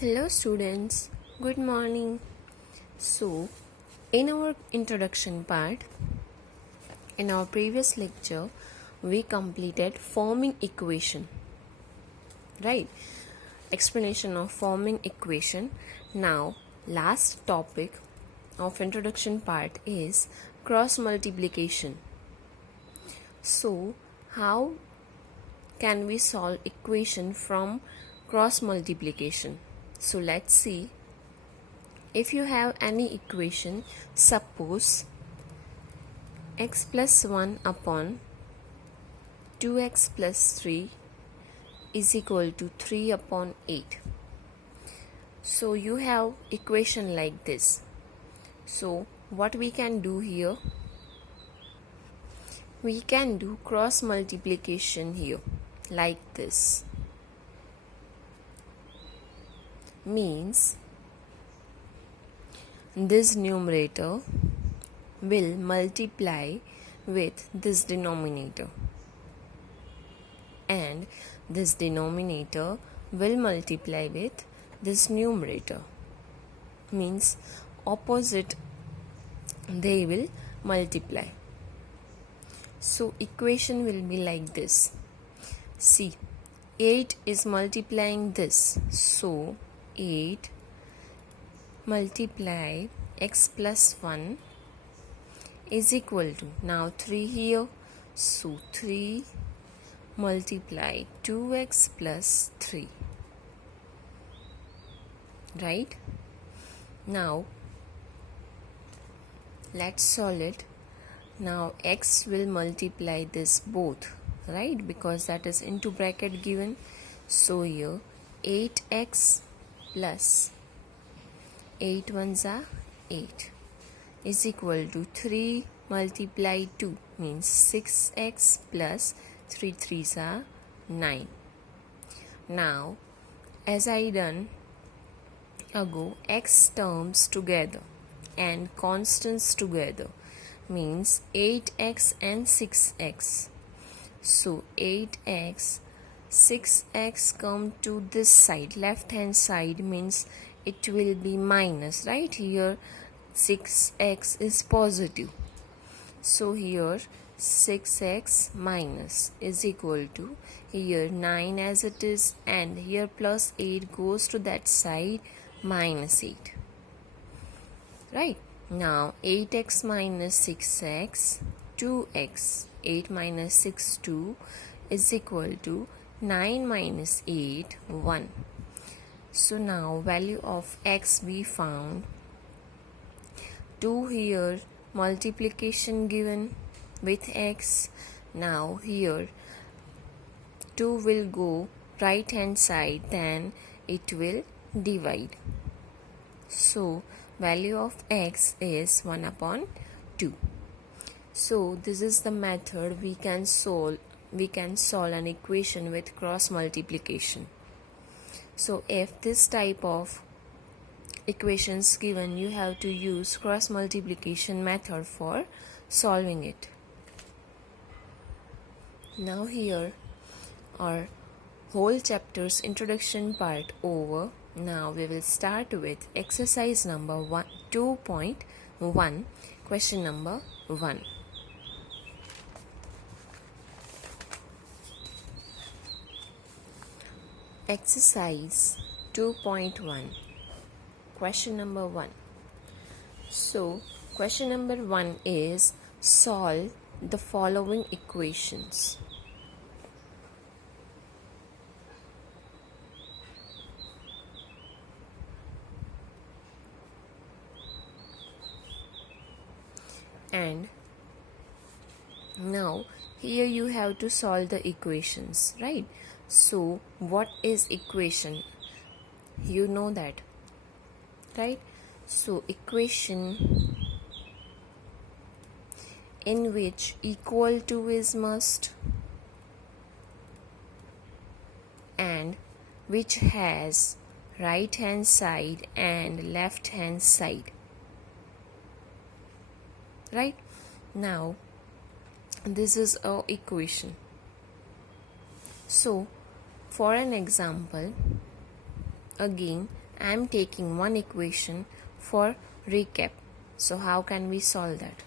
Hello students, good morning. So, in our introduction part, in our previous lecture, we completed forming equation, right? Explanation of forming equation. Now, last topic of introduction part is cross multiplication. So, how can we solve equation from cross multiplication? So, let's see. If you have any equation, suppose x plus 1 upon 2x plus 3 is equal to 3 upon 8. So you have equation like this. So what we can do here? We can do cross multiplication here like this. Means this numerator will multiply with this denominator and this denominator will multiply with this numerator, means opposite they will multiply. So equation will be like this. See, 8 is multiplying this, so 8 multiply x plus 1 is equal to, now 3 here, so 3 multiply 2x plus 3, right? Now let's solve it. Now x will multiply this both, right, because that is into bracket given. So here 8x plus 8 ones are 8 is equal to 3 multiply 2, means 6x plus 3 3s are 9. Now as I done ago, x terms together and constants together means 8x and 6x. So 8x, 6x come to this side, left hand side, means it will be minus, right? Here 6x is positive. So here 6x minus is equal to, here 9 as it is, and here plus 8 goes to that side, minus 8. Right? Now 8x minus 6x, 2x, 8 minus 6, 2 is equal to 9 minus 8, 1. So now value of x we found. 2 here multiplication given with x. Now here 2 will go right hand side, then it will divide. So value of x is 1 upon 2. So this is the method we can solve an equation with cross multiplication. So if this type of equations given, you have to use cross multiplication method for solving it. Now here our whole chapter's introduction part over. Now we will start with exercise number 2.1, question number 1. Exercise 2.1, question number 1. So question number 1 is solve the following equations. And now here you have to solve the equations, right? So what is equation? You know that, right? So equation in which equal to is must and which has right hand side and left hand side, right? Now this is our equation. So for an example, again I am taking one equation for recap. So how can we solve that?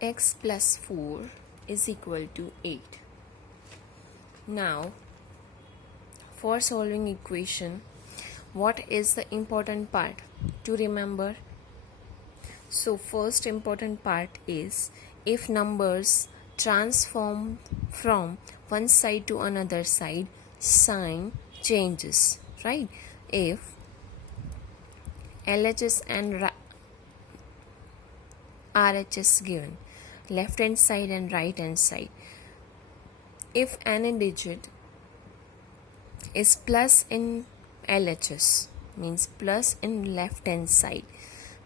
X plus 4 is equal to 8. Now, for solving equation, what is the important part to remember? So first important part is, if numbers transform from one side to another side, sign changes, right? If LHS and RHS given, left hand side and right hand side, if any digit is plus in LHS, means plus in left hand side,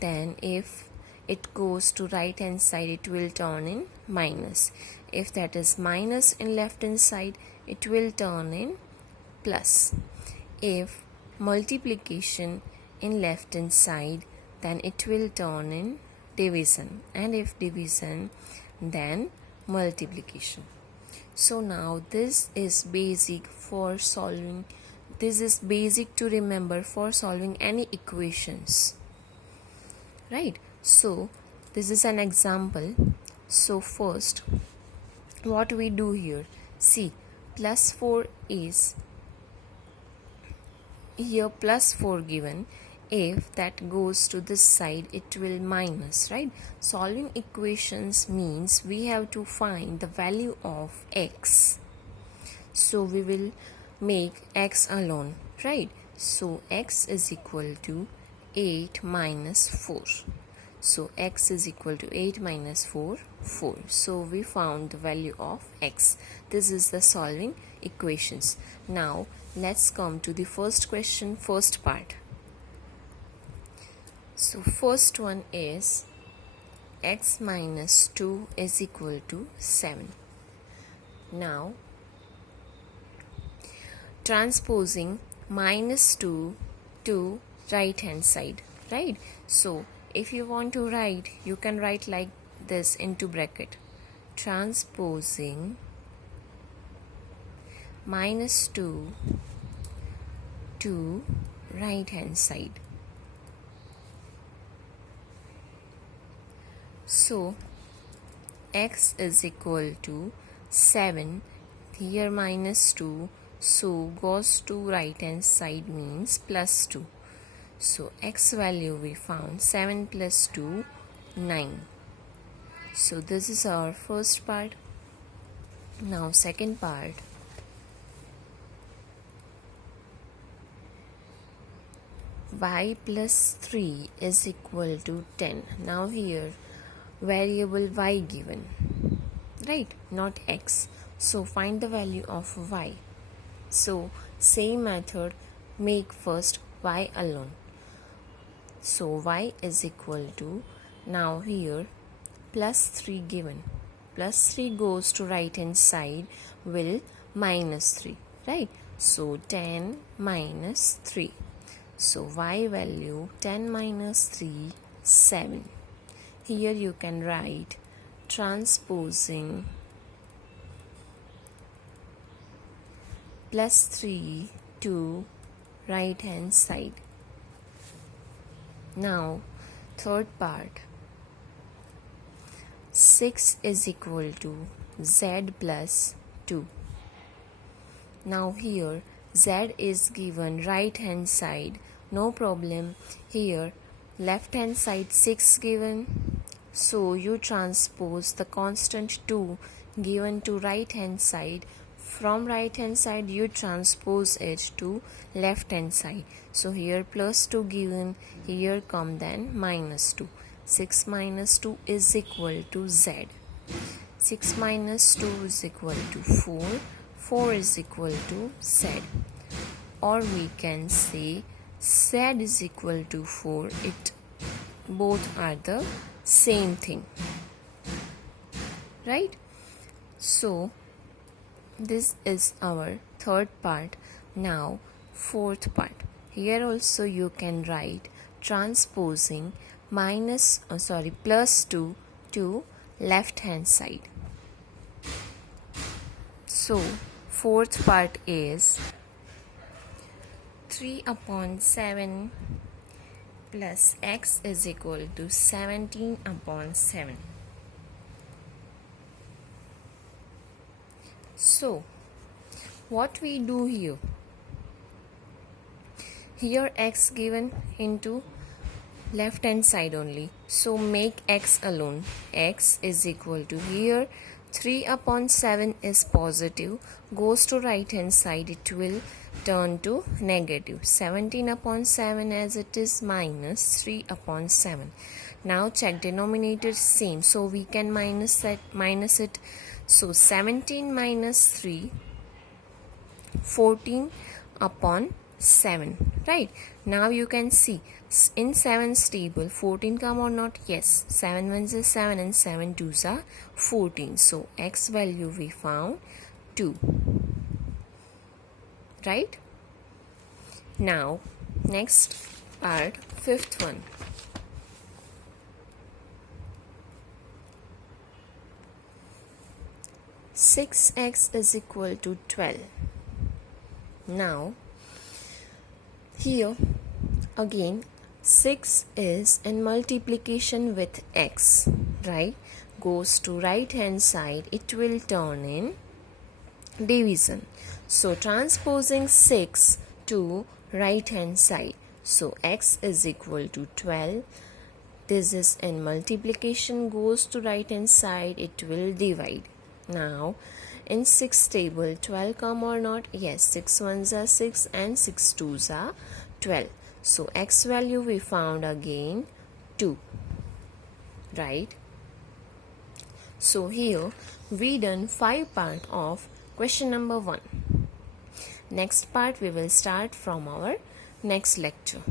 then if it goes to right hand side, it will turn in minus. If that is minus in left hand side, it will turn in plus. If multiplication in left hand side, then it will turn in division, and if division, then multiplication. So now this is basic for solving, this is basic to remember for solving any equations, right? So this is an example. So first what we do here, see, plus 4 is here, plus 4 given. If that goes to this side, it will minus, right? Solving equations means we have to find the value of x. So we will make x alone, right? So x is equal to 8 minus 4. So x is equal to 8 minus 4, 4. So we found the value of x. This is the solving equations. Now let's come to the first question, first part. So first one is x minus 2 is equal to 7. Now transposing minus 2 to right hand side, right? So if you want to write, you can write like this into bracket, transposing minus 2 to right hand side. So x is equal to 7, here minus 2, so goes to right hand side, means plus 2. So x value we found 7 plus 2, 9. So this is our first part. Now second part. Y plus 3 is equal to 10. Now here variable y given, right, not x. So find the value of y. So same method, make first y alone. So y is equal to, now here plus 3 given, plus 3 goes to right hand side, will minus 3, right? So 10 minus 3. So y value 10 minus 3, 7. Here you can write transposing plus 3 to right hand side. Now third part, 6 is equal to z plus 2. Now here z is given right hand side, no problem. Here left hand side 6 given, so you transpose the constant 2 given to right hand side. From right hand side you transpose it to left hand side. So here plus 2 given, here come then minus 2. 6 minus 2 is equal to z. 6 minus 2 is equal to 4. 4 is equal to z. Or we can say z is equal to 4. It both are the same thing, right? So this is our third part. Now fourth part. Here also you can write transposing plus 2 to left hand side. So fourth part is 3 upon 7 plus x is equal to 17 upon 7. So, what we do here? Here x given into left hand side only. So make x alone. X is equal to here 3 upon 7 is positive. Goes to right hand side, it will turn to negative. 17 upon 7 as it is minus 3 upon 7. Now check denominator same. So we can minus it. So 17 minus 3, 14 upon 7, right? Now you can see in 7's table 14 come or not? Yes, 7 ones is 7 and 7 twos are 14. So x value we found 2, right? Now next part, fifth one. 6x is equal to 12. Now here again 6 is in multiplication with x, right? Goes to right hand side, it will turn in division. So transposing 6 to right hand side, so x is equal to 12. This is in multiplication, goes to right hand side, it will divide. Now in 6 table 12 come or not? Yes, 6 ones are 6 and 6 twos are 12. So x value we found again 2, right? So here we done 5 part of question number 1. Next part we will start from our next lecture.